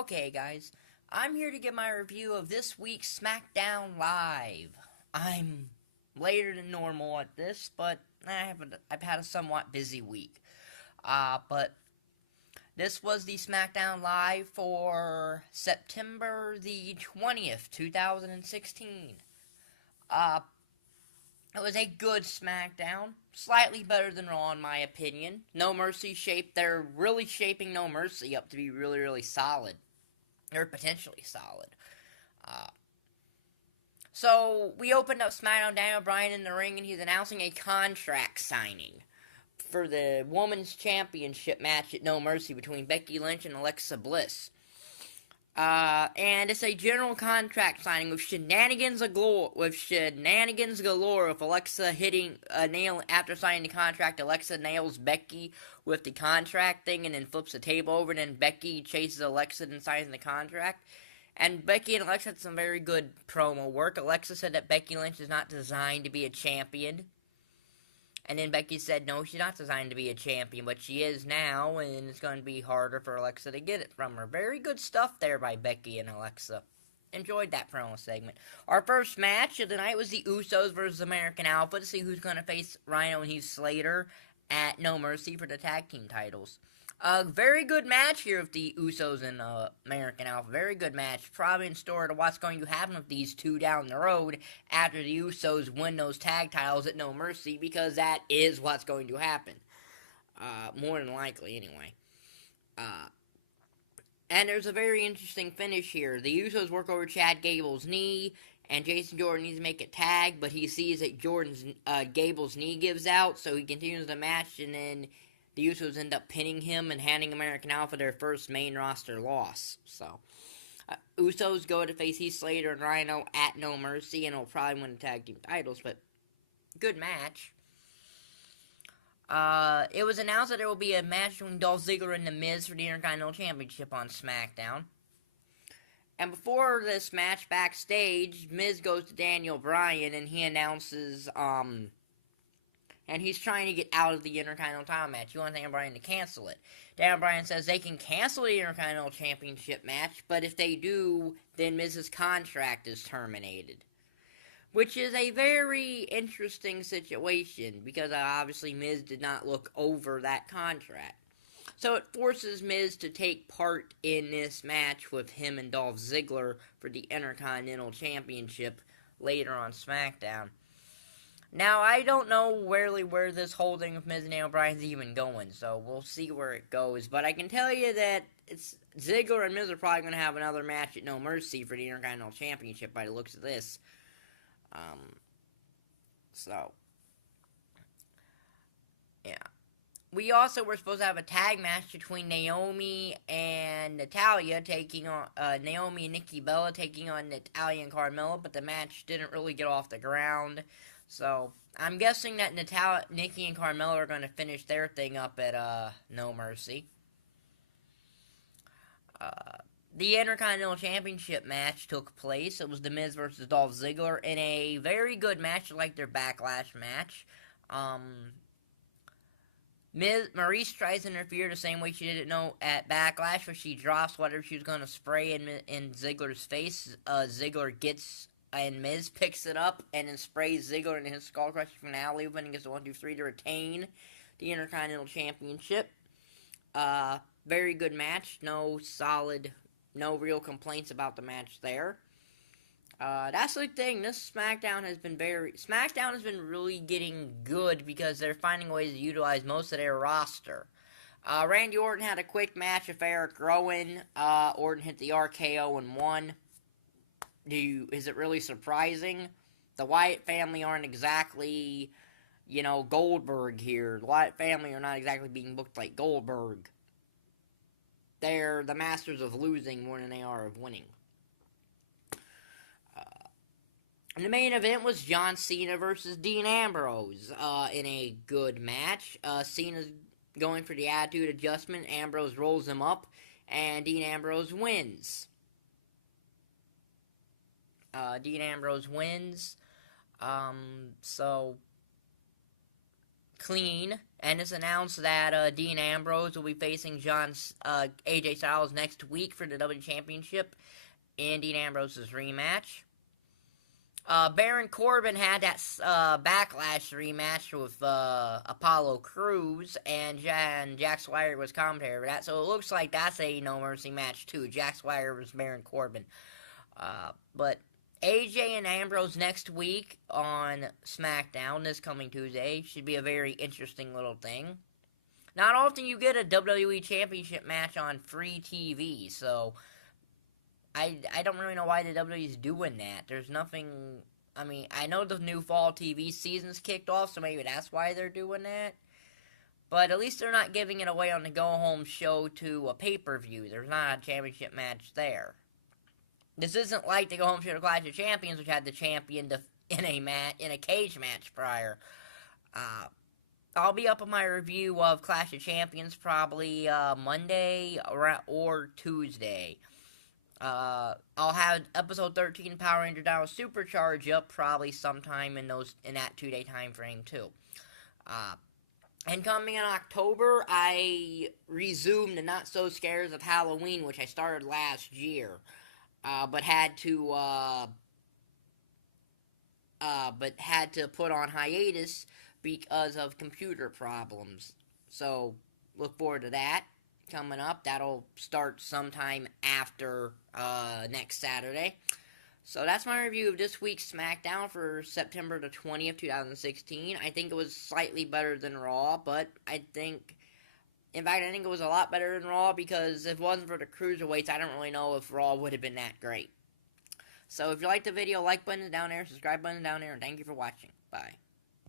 Okay, guys, I'm here to give my review of this week's SmackDown Live. I'm later than normal at this, but I've had a somewhat busy week. But this was the SmackDown Live for September the 20th, 2016. Uh, it was a good SmackDown, slightly better than Raw in my opinion. No Mercy they're really shaping No Mercy up to be really, really solid. Or potentially solid. Uh, so, we opened up SmackDown, Daniel Bryan in the ring, and he's announcing a contract signing for the Women's Championship match at No Mercy between Becky Lynch and Alexa Bliss. And it's a general contract signing with shenanigans galore. With Alexa hitting a nail after signing the contract. Alexa nails Becky with the contract thing and then flips the table over. And then Becky chases Alexa and signs the contract. And Becky and Alexa had some very good promo work. Alexa said that Becky Lynch is not designed to be a champion. And then Becky said, no, she's not designed to be a champion, but she is now, and it's going to be harder for Alexa to get it from her. Very good stuff there by Becky and Alexa. Enjoyed that promo segment. Our first match of the night was the Usos versus American Alpha to see who's going to face Rhino and Heath Slater at No Mercy for the tag team titles. A very good match here with the Usos and American Alpha. Very good match. Probably in store to what's going to happen with these two down the road after the Usos win those tag titles at No Mercy, because that is what's going to happen. More than likely, anyway. And there's a very interesting finish here. The Usos work over Chad Gable's knee, and Jason Jordan needs to make a tag, but he sees that Gable's knee gives out, so he continues the match, and then the Usos end up pinning him and handing American Alpha their first main roster loss. So, Usos go to face Heath Slater and Rhino at No Mercy, and will probably win the tag team titles, but good match. It was announced that there will be a match between Dolph Ziggler and The Miz for the Intercontinental Championship on SmackDown. And before this match, backstage, Miz goes to Daniel Bryan, and he announces, and he's trying to get out of the Intercontinental title match. He wants Daniel Bryan to cancel it. Daniel Bryan says they can cancel the Intercontinental Championship match, but if they do, then Miz's contract is terminated. Which is a very interesting situation, because obviously Miz did not look over that contract. So it forces Miz to take part in this match with him and Dolph Ziggler for the Intercontinental Championship later on SmackDown. Now, I don't know really where this whole thing with Miz and Daniel Bryan's even going, so we'll see where it goes. But I can tell you that Ziggler and Miz are probably going to have another match at No Mercy for the Intercontinental Championship by the looks of this. Yeah. We also were supposed to have a tag match between Naomi and Natalya taking on, Naomi and Nikki Bella taking on Natalya and Carmella, but the match didn't really get off the ground. So, I'm guessing that Nikki and Carmella are going to finish their thing up at, No Mercy. The Intercontinental Championship match took place. It was The Miz versus Dolph Ziggler in a very good match, like their Backlash match. Maurice tries to interfere the same way she did at Backlash, where she drops whatever she was going to spray in Ziggler's face. Ziggler gets, and Miz picks it up and then sprays Ziggler in his skull crushing finale, winning as a 1-2-3 to retain the Intercontinental Championship. Very good match. No real complaints about the match there. That's the thing. This SmackDown has been really getting good because they're finding ways to utilize most of their roster. Randy Orton had a quick match with Eric Rowan. Orton hit the RKO and won. Is it really surprising? The Wyatt family aren't exactly, Goldberg here. The Wyatt family are not exactly being booked like Goldberg. They're the masters of losing more than they are of winning. The main event was John Cena versus Dean Ambrose in a good match. Cena's going for the attitude adjustment. Ambrose rolls him up, and Dean Ambrose wins. So, clean. And it's announced that Dean Ambrose will be facing AJ Styles next week for the WWE Championship in Dean Ambrose's rematch. Baron Corbin had that Backlash rematch with Apollo Crews, and Jack Swagger was commentator for that, so it looks like that's a No Mercy match too. Jack Swagger versus Baron Corbin. But AJ and Ambrose next week on SmackDown this coming Tuesday should be a very interesting little thing. Not often you get a WWE Championship match on free TV, so I don't really know why the WWE is doing that. There's nothing. I mean, I know the new fall TV season's kicked off, so maybe that's why they're doing that. But at least they're not giving it away on the go-home show to a pay-per-view. There's not a championship match there. This isn't like the go-home show to Clash of Champions, which had the champion in a cage match prior. I'll be up on my review of Clash of Champions probably Monday or Tuesday. I'll have episode 13 Power Ranger Down Supercharge up probably sometime in that 2-day time frame too. And coming in October, I resumed the Not So Scares of Halloween, which I started last year, but had to put on hiatus because of computer problems. So look forward to that. Coming up, that'll start sometime after next Saturday. So that's my review of this week's SmackDown for September the 20th, 2016. I think it was slightly better than Raw, but I think it was a lot better than Raw, because if it wasn't for the Cruiserweights, I don't really know if Raw would have been that great. So if you liked the video, like button is down there, subscribe button is down there, and thank you for watching. Bye.